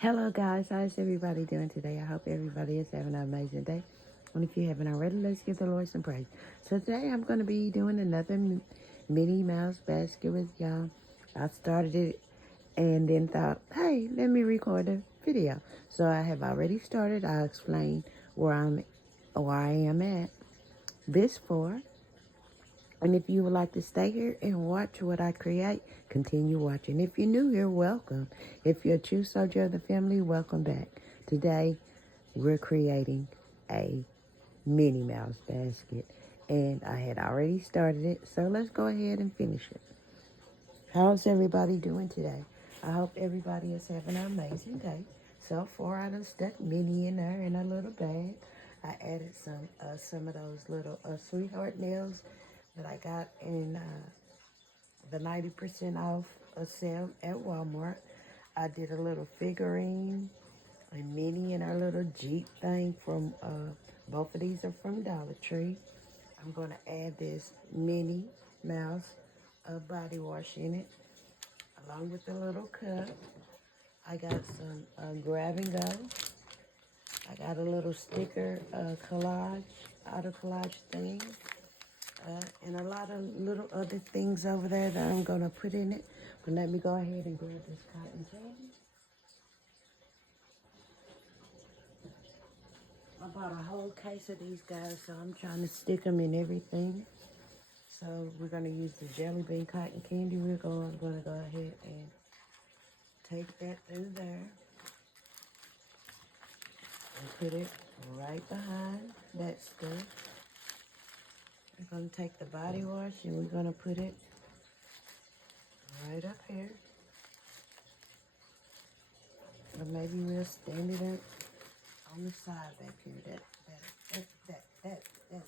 Hello guys, how's everybody doing today? I hope everybody is having an amazing day. And if you haven't already, let's give the Lord some praise. So today I'm going to be doing another Minnie Mouse basket with y'all. I started it and then thought, hey, let me record a video. So I have already started. I'll explain where I am at this for. And if you would like to stay here and watch what I create, continue watching. If you're new here, welcome. If you're a true soldier of the family, welcome back. Today, we're creating a Minnie Mouse basket. And I had already started it, so let's go ahead and finish it. How's everybody doing today? I hope everybody is having an amazing day. So far, I done stuck Minnie in there in a little bag. I added some of those little sweetheart nails that I got in the 90% off sale at Walmart. I did a little figurine, a Minnie and our little Jeep thing from, both of these are from Dollar Tree. I'm going to add this Minnie Mouse body wash in it, along with the little cup. I got some grab and go. I got a little sticker collage, auto collage thing. And a lot of little other things over there that I'm going to put in it. But let me go ahead and grab this cotton candy. I bought a whole case of these guys, so I'm trying to stick them in everything. So we're going to use the jelly bean cotton candy. I'm going to go ahead and take that through there and put it right behind that stuff. We're going to take the body wash and we're going to put it right up here. Or maybe we'll stand it up on the side back here. That's better. We're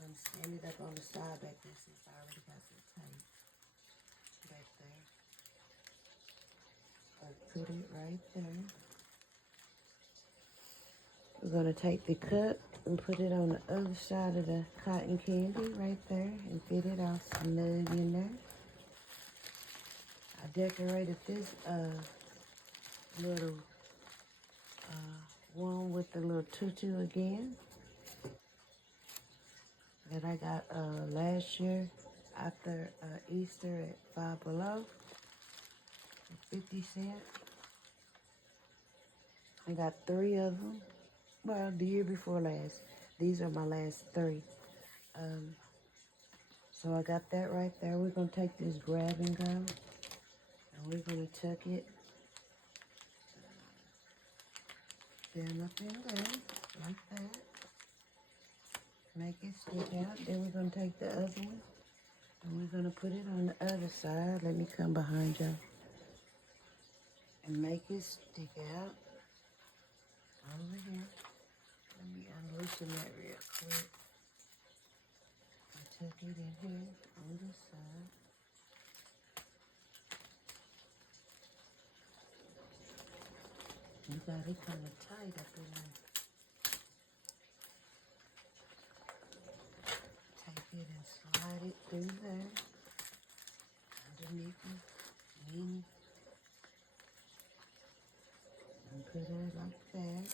going to stand it up on the side back there since I already got some tape back there. I'll put it right there. We're going to take the cup and put it on the other side of the cotton candy right there and fit it all snug in there. I decorated this little one with the little tutu again that I got last year after Easter at Five Below, 50 cents. I got 3 of them. Well, the year before last. These are my last 3. So I got that right there. We're going to take this grab and go, and we're going to tuck it down up in there, like that. Make it stick out. Then we're going to take the other one, and we're going to put it on the other side. Let me come behind you and make it stick out over here. Let me unloosen that real quick. I tuck it in here on this side. You got it kind of tight up in there. Take it and slide it through there, underneath the Minnie, and put it like that.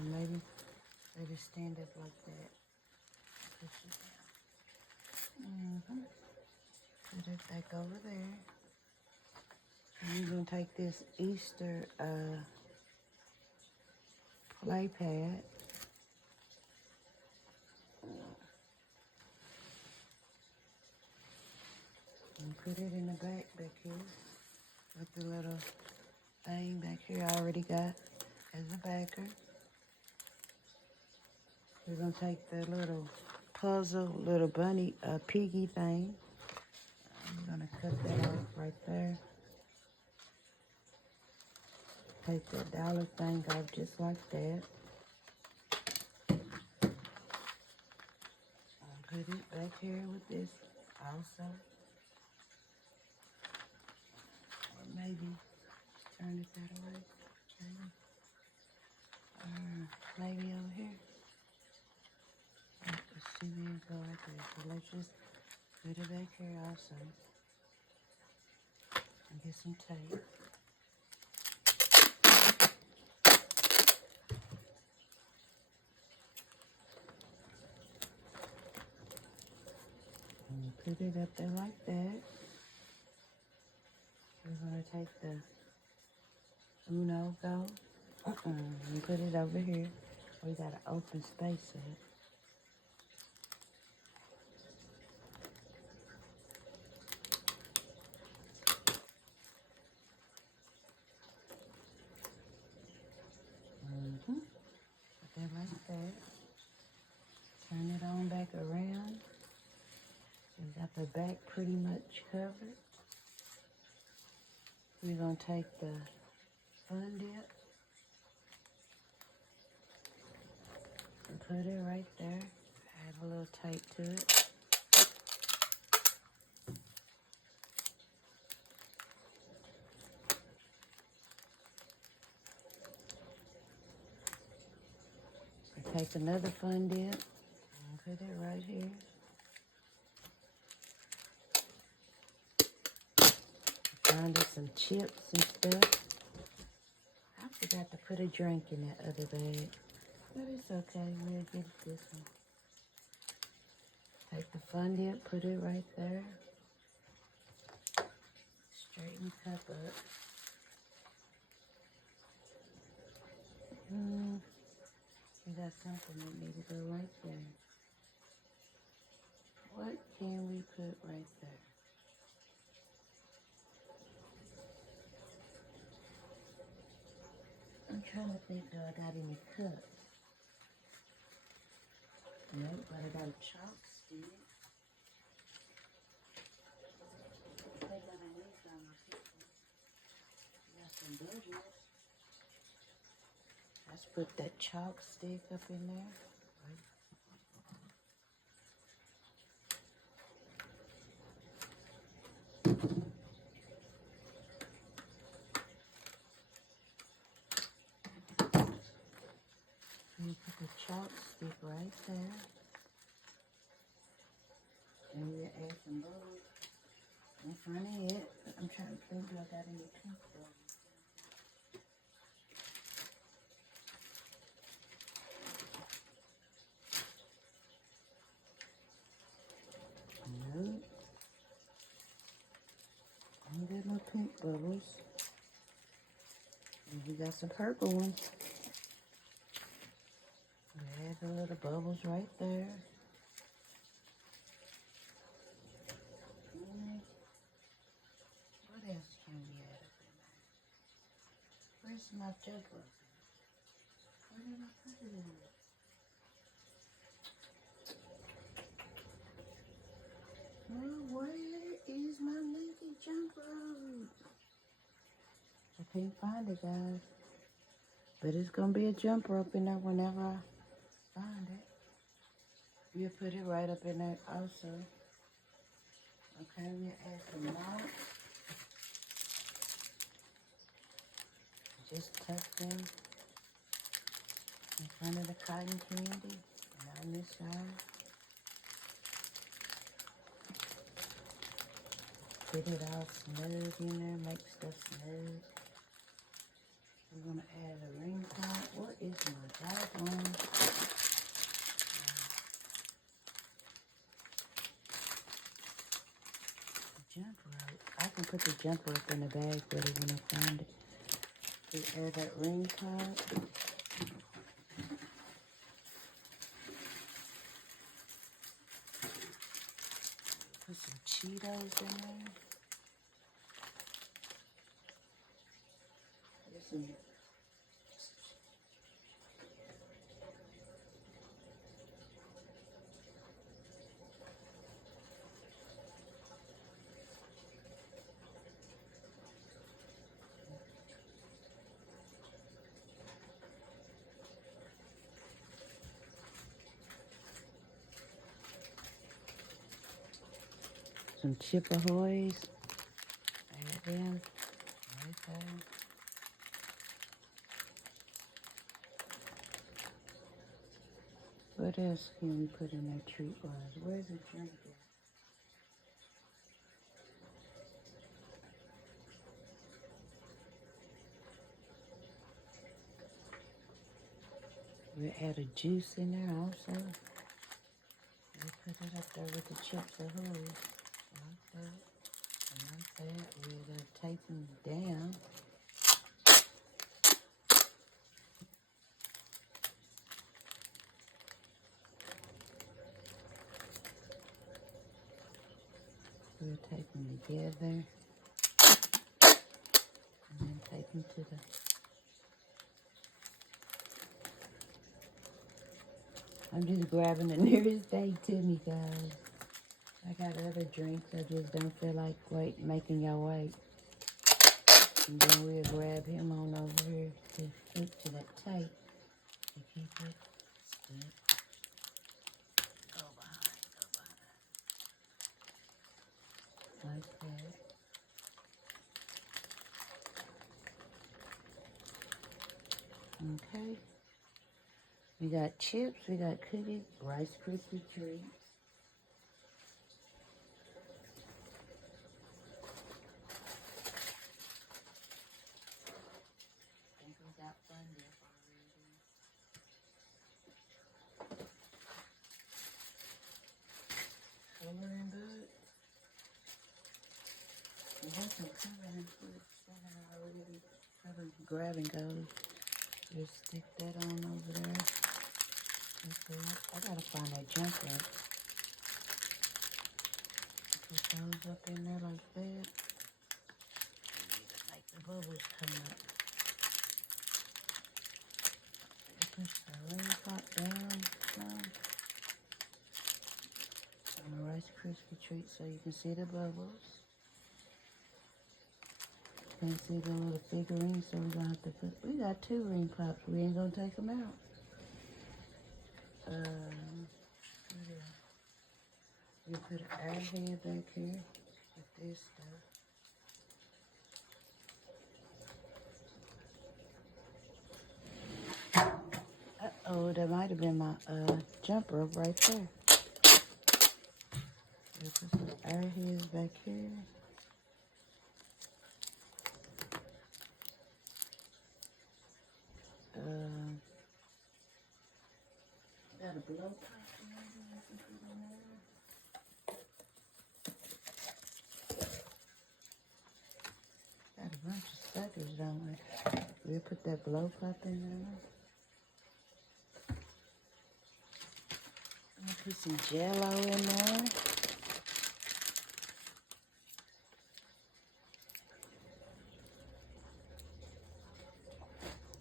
And maybe let it stand up like that. Push it down. Put it back over there. And we're going to take this Easter play pad. And put it in the back here. With the little thing back here I already got as a backer. We're going to take the little puzzle, little bunny, piggy thing. I'm going to cut that off right there. Take that dollar thing off just like that. I'll put it back here with this also. Or maybe turn it that way. Or maybe over here. two here go right there. So let's just put it back here also. And get some tape. And put it up there like that. We're going to take the Uno go. And put it over here. We got an open space there. Put that like that. Turn it on back around. We got the back pretty much covered. We're going to take the fun dip and put it right there. Add a little tape to it. And take another fun dip and put it right here. Find us some chips and stuff. I forgot to put a drink in that other bag, but it's okay. We'll get this one. Take the fun dip, put it right there. Straighten the cup up. We got something that needs to go right there. What can we put right there? I'm trying to think, do I got any cups? Nope, but I got a chopstick. I think I done used all my pictures. Got some bubbles. Let's put that chalk stick up in there. Right. You put the chalk stick right there. And we'll add some bubbles in front of it. I'm trying to think if I got any pink bubbles. Nope. I ain't got no pink bubbles. And we got some purple ones. Add the little bubbles right there. What else can we add up in there? Where's my jumper? Where did I put it in? Well, where is my Minnie jumper? I can't find it, guys. But it's going to be a jumper up in there whenever I find it. We'll put it right up in there also. Okay, we'll add some malt. Just tuck them in front of the cotton candy and on this side. Get it all snug in there, make stuff snug. We're going to add a ring top. What is my doggone? Jumper out. I can put the jumper up in the bag ready when I find it. We add that ring top. Put some Cheetos in there. There's some Chip Ahoys. Add them right there. What else can we put in that treat-wise? Where's the drink at? We'll add a juice in there also. We'll put it up there with the chips of whole. Like that. And like that. We'll take them down. We'll take them together. And then take them to the... I'm just grabbing the nearest thing to me, guys. I got other drinks. I just don't feel like making y'all wait. And then we'll grab him on over here to stick to that tape to keep it stuck. Go behind. Like that. Okay. We got chips, we got cookies, Rice Krispie treats. I think we got fun there already. Coloring book. We have some coloring books that are already covered. Grab and go. Just stick that on over there. I gotta find that jumper. Put those up in there like that. I need to make the bubbles come up. Push the ring pot down some on the Rice Krispie treat so you can see the bubbles. Can't see the little figurines, so we're gonna have to put. We got 2 ring pops. We ain't gonna take them out. We put an airhead back here with this stuff. Uh-oh, that might have been my jump rope right there. We'll put some airheads back here. Got a blow pop. Got a bunch of suckers, don't we? We'll put that blow pop in there. I'll put some Jello in there.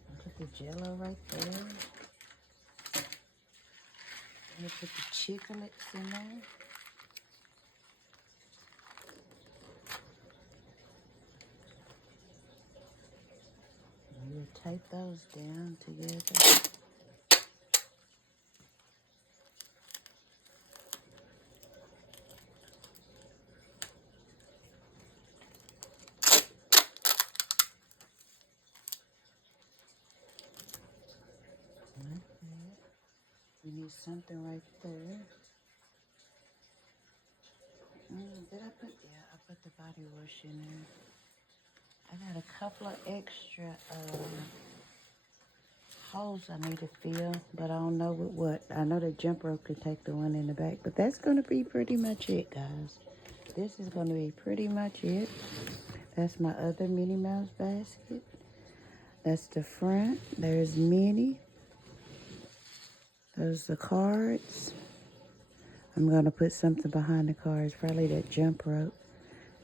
I'll put the Jello right there. I'll put the chiclets in there. We'll tape those down together. Like that. We need something right there. Did I put? Yeah, I put the body wash in there. I got a couple of extra holes I need to fill, but I don't know with what. I know the jump rope could take the one in the back, but that's going to be pretty much it, guys. This is going to be pretty much it. That's my other Minnie Mouse basket. That's the front. There's Minnie. Those are the cards. I'm going to put something behind the cards, probably that jump rope.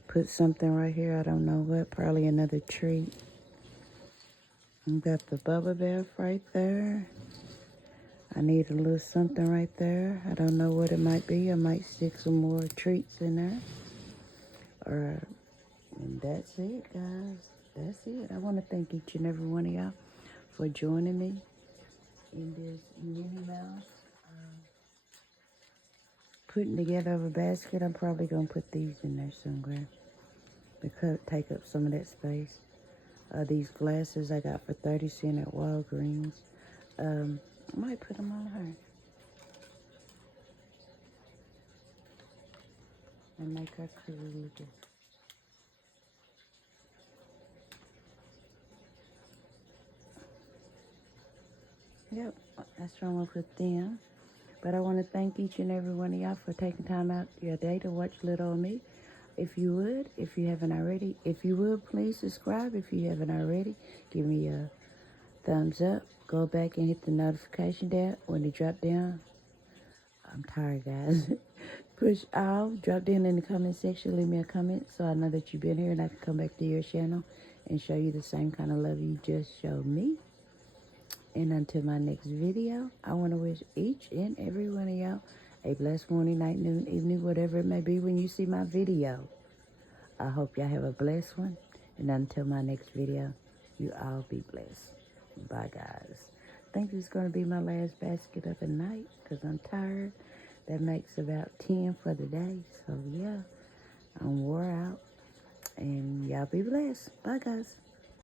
Put something right here, I don't know what, probably another treat. We got the Bubba Bath right there. I need a little something right there. I don't know what it might be. I might stick some more treats in there. And that's it, guys. That's it. I want to thank each and every one of y'all for joining me in this Minnie Mouse putting together of a basket. I'm probably going to put these in there somewhere because take up some of that space. These glasses I got for 30 cents at Walgreens. I might put them on her. and make her cool looking. Yep, that's wrong with them. But I want to thank each and every one of y'all for taking time out your day to watch Little on Me. If you would, if you haven't already, if you would, please subscribe. If you haven't already, give me a thumbs up. Go back and hit the notification there when it drop down. I'm tired, guys. Push all. Drop down in the comment section. Leave me a comment so I know that you've been here and I can come back to your channel and show you the same kind of love you just showed me. And until my next video, I want to wish each and every one of y'all a blessed morning, night, noon, evening, whatever it may be when you see my video. I hope y'all have a blessed one. And until my next video, you all be blessed. Bye, guys. I think this is going to be my last basket of the night because I'm tired. That makes about 10 for the day. So, yeah, I'm wore out. And y'all be blessed. Bye, guys.